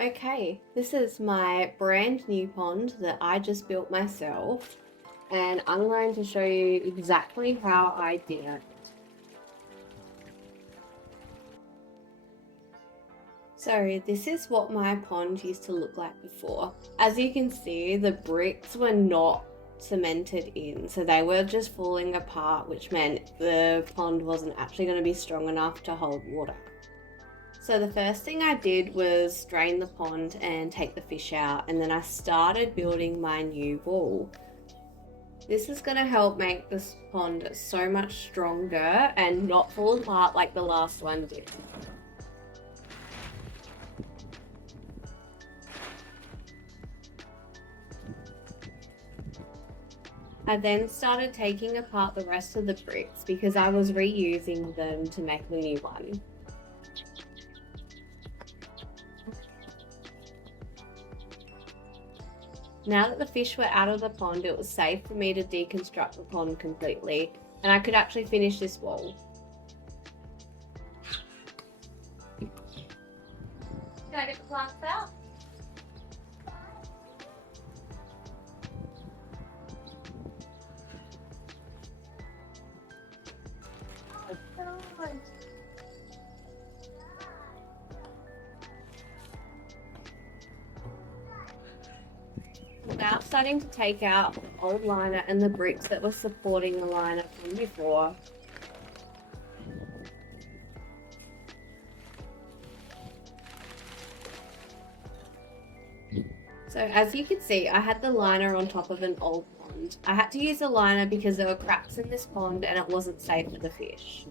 Okay, this is my brand new pond that I just built myself, and I'm going to show you exactly how I did it. So this is what my pond used to look like before. As you can see, the bricks were not cemented in, so they were just falling apart, which meant the pond wasn't actually going to be strong enough to hold water. So the first thing I did was drain the pond and take the fish out, and then I started building my new wall. This is going to help make this pond so much stronger and not fall apart like the last one did. I then started taking apart the rest of the bricks because I was reusing them to make the new one. Now that the fish were out of the pond, it was safe for me to deconstruct the pond completely, and I could actually finish this wall. Can I get the plants out? Now starting to take out the old liner and the bricks that were supporting the liner from before. So as you can see, I had the liner on top of an old pond. I had to use a liner because there were cracks in this pond and it wasn't safe for the fish.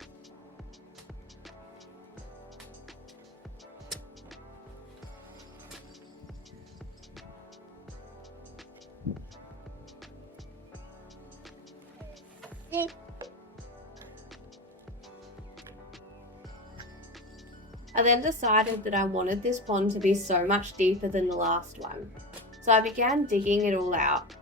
I then decided that I wanted this pond to be so much deeper than the last one. So I began digging it all out.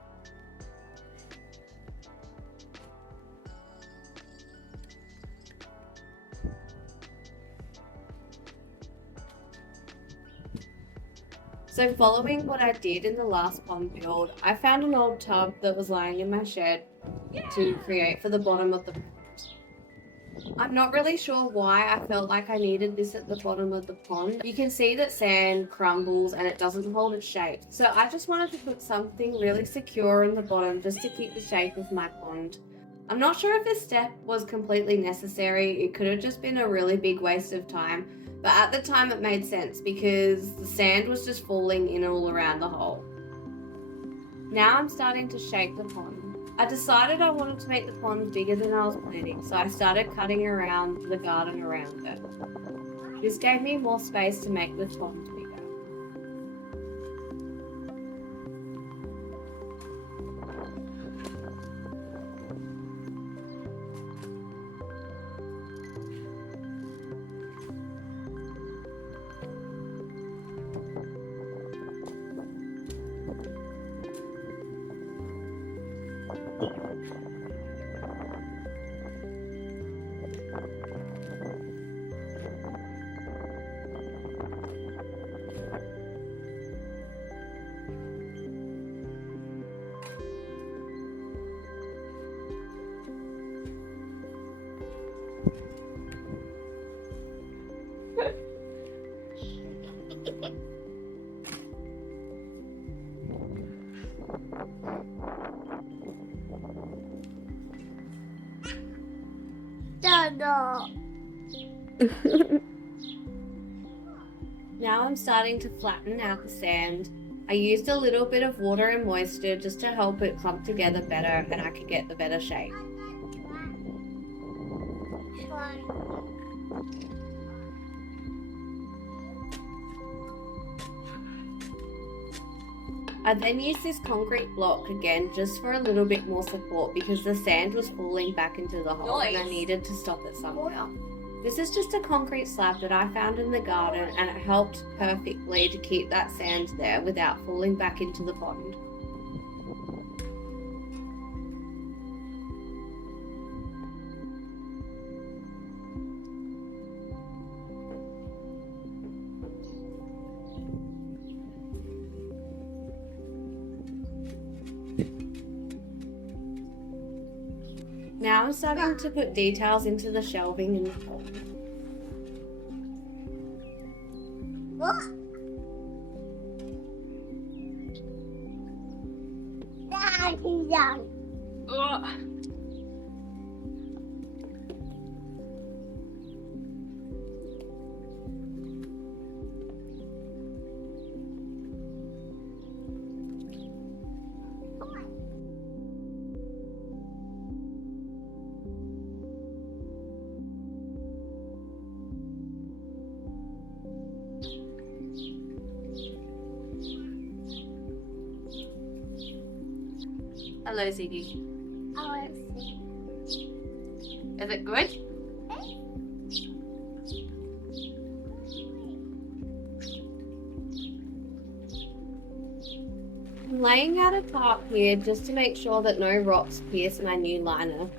So following what I did in the last pond build, I found an old tub that was lying in my shed to create for the bottom of the pond. I'm not really sure why I felt like I needed this at the bottom of the pond. You can see that sand crumbles and it doesn't hold its shape. So I just wanted to put something really secure in the bottom just to keep the shape of my pond. I'm not sure if this step was completely necessary. It could have just been a really big waste of time. But at the time it made sense because the sand was just falling in all around the hole. Now I'm starting to shape the pond. I decided I wanted to make the pond bigger than I was planning, so I started cutting around the garden around it. This gave me more space to make the pond bigger. Now I'm starting to flatten out the sand. I used a little bit of water and moisture just to help it clump together better and I could get the better shape. I then used this concrete block again just for a little bit more support because the sand was falling back into the hole and I needed to stop it somehow. This is just a concrete slab that I found in the garden and it helped perfectly to keep that sand there without falling back into the pond. Now I'm starting to put details into the shelving in the pond. Hello, Ziggy. Is it good? I'm laying out a tarp here just to make sure that no rocks pierce my new liner.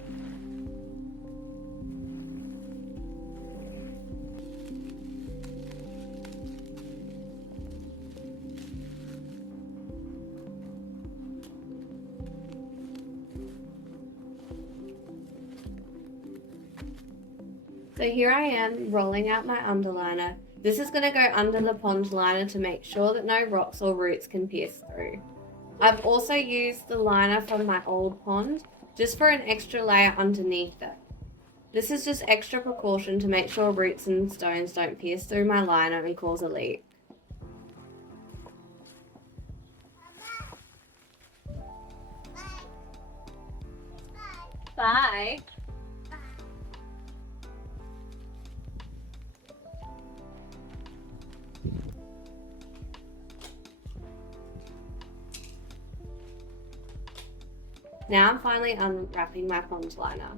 So here I am rolling out my underliner. This is going to go under the pond liner to make sure that no rocks or roots can pierce through. I've also used the liner from my old pond just for an extra layer underneath it. This is just extra precaution to make sure roots and stones don't pierce through my liner and cause a leak. Bye. Now I'm finally unwrapping my pond liner.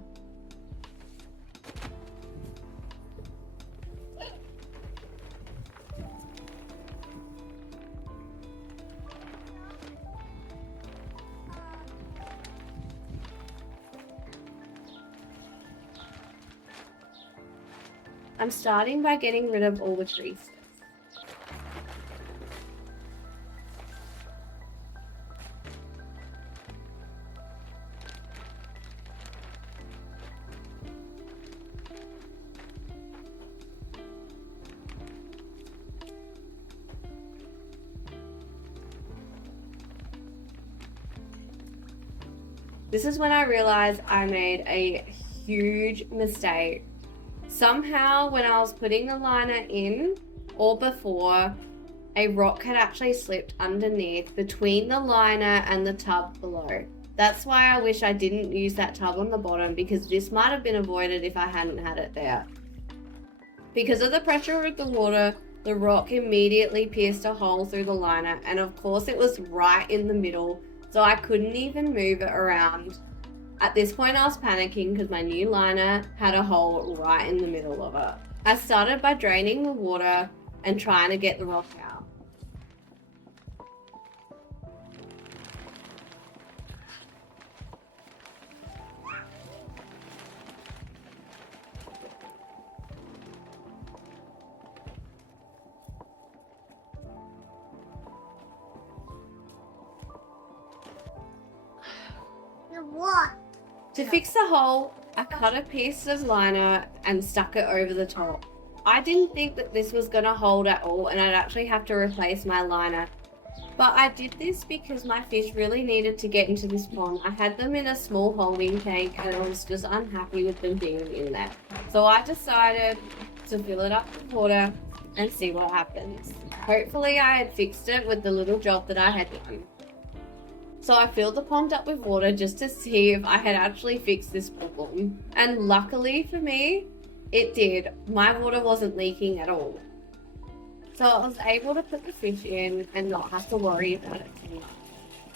I'm starting by getting rid of all the tree sticks. This is when I realized I made a huge mistake. Somehow when I was putting the liner in, or before, a rock had actually slipped underneath between the liner and the tub below. That's why I wish I didn't use that tub on the bottom, because this might have been avoided if I hadn't had it there. Because of the pressure of the water, the rock immediately pierced a hole through the liner, and of course it was right in the middle, so I couldn't even move it around. At this point I was panicking because my new liner had a hole right in the middle of it. I started by draining the water and trying to get the rock out. What? To fix the hole, I cut a piece of liner and stuck it over the top. I didn't think that this was going to hold at all and I'd actually have to replace my liner. But I did this because my fish really needed to get into this pond. I had them in a small holding tank and I was just unhappy with them being in there. So I decided to fill it up with water and see what happens. Hopefully I had fixed it with the little job that I had done. So I filled the pond up with water just to see if I had actually fixed this problem. And luckily for me, it did. My water wasn't leaking at all. So I was able to put the fish in and not have to worry about it too much.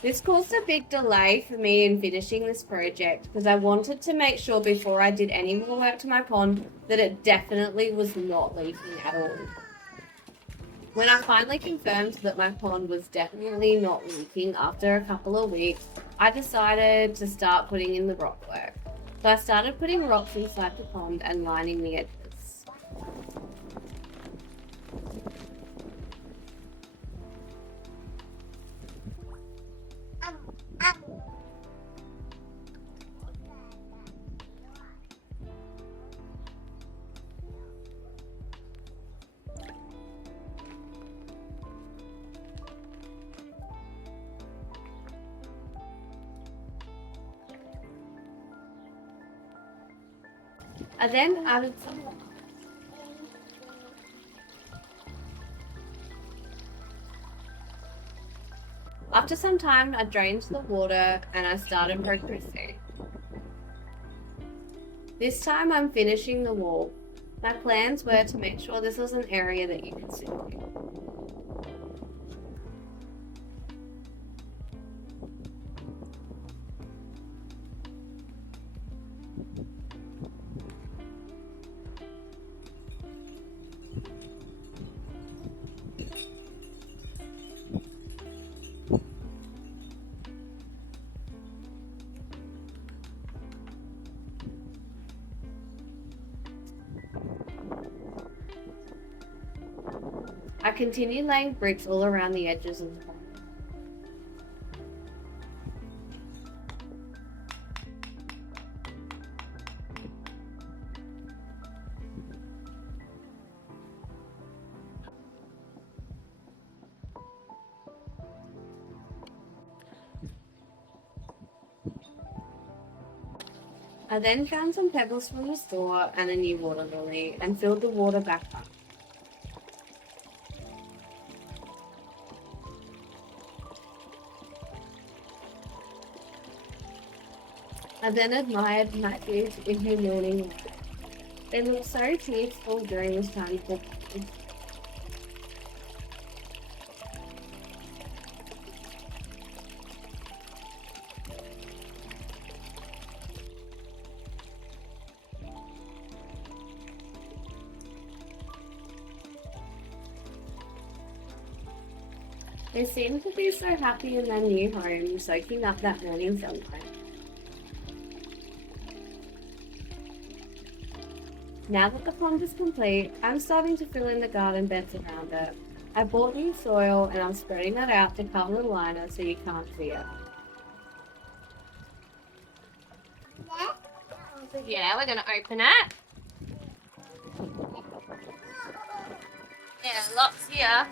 This caused a big delay for me in finishing this project because I wanted to make sure before I did any more work to my pond that it definitely was not leaking at all. When I finally confirmed that my pond was definitely not leaking after a couple of weeks, I decided to start putting in the rock work. So I started putting rocks inside the pond and lining the edges. I then added some. After some time, I drained the water and I started progressing. This time I'm finishing the wall. My plans were to make sure this was an area that you could sit in. I continued laying bricks all around the edges of the pond. I then found some pebbles from the store and a new water lily and filled the water back up. I then admired my kids in her morning light. They looked so peaceful during this time of the day. They seemed to be so happy in their new home, soaking up that morning sunlight. Now that the pond is complete, I'm starting to fill in the garden beds around it. I bought new soil and I'm spreading that out to cover the liner so you can't see it. Yeah, we're going to open it. Yeah, lots here.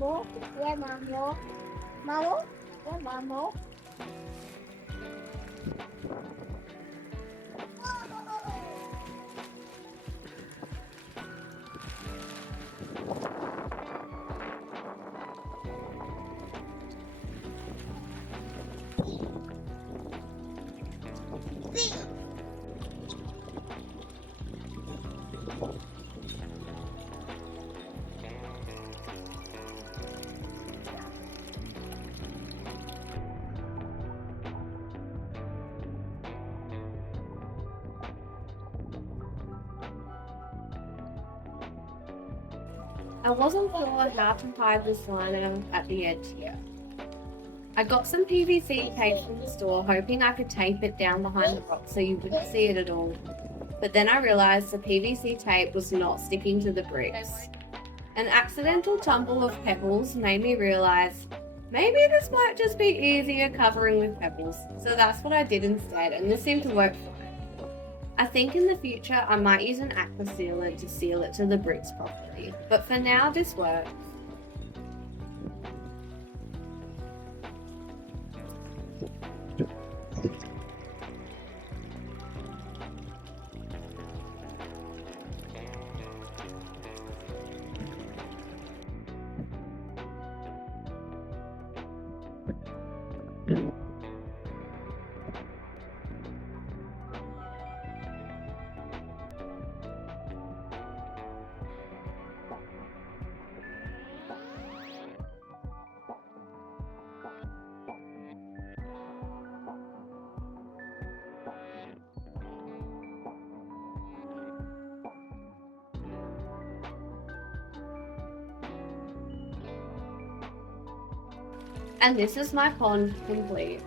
Mamo, yeah, mamo, mamo, yeah, mamo. I wasn't sure how to hide this liner at the edge here. I got some PVC tape from the store, hoping I could tape it down behind the rock so you wouldn't see it at all. But then I realised the PVC tape was not sticking to the bricks. An accidental tumble of pebbles made me realise maybe this might just be easier covering with pebbles. So that's what I did instead, and this seemed to work fine. I think in the future I might use an aqua sealant to seal it to the bricks properly, but for now this works. And this is my pond complete.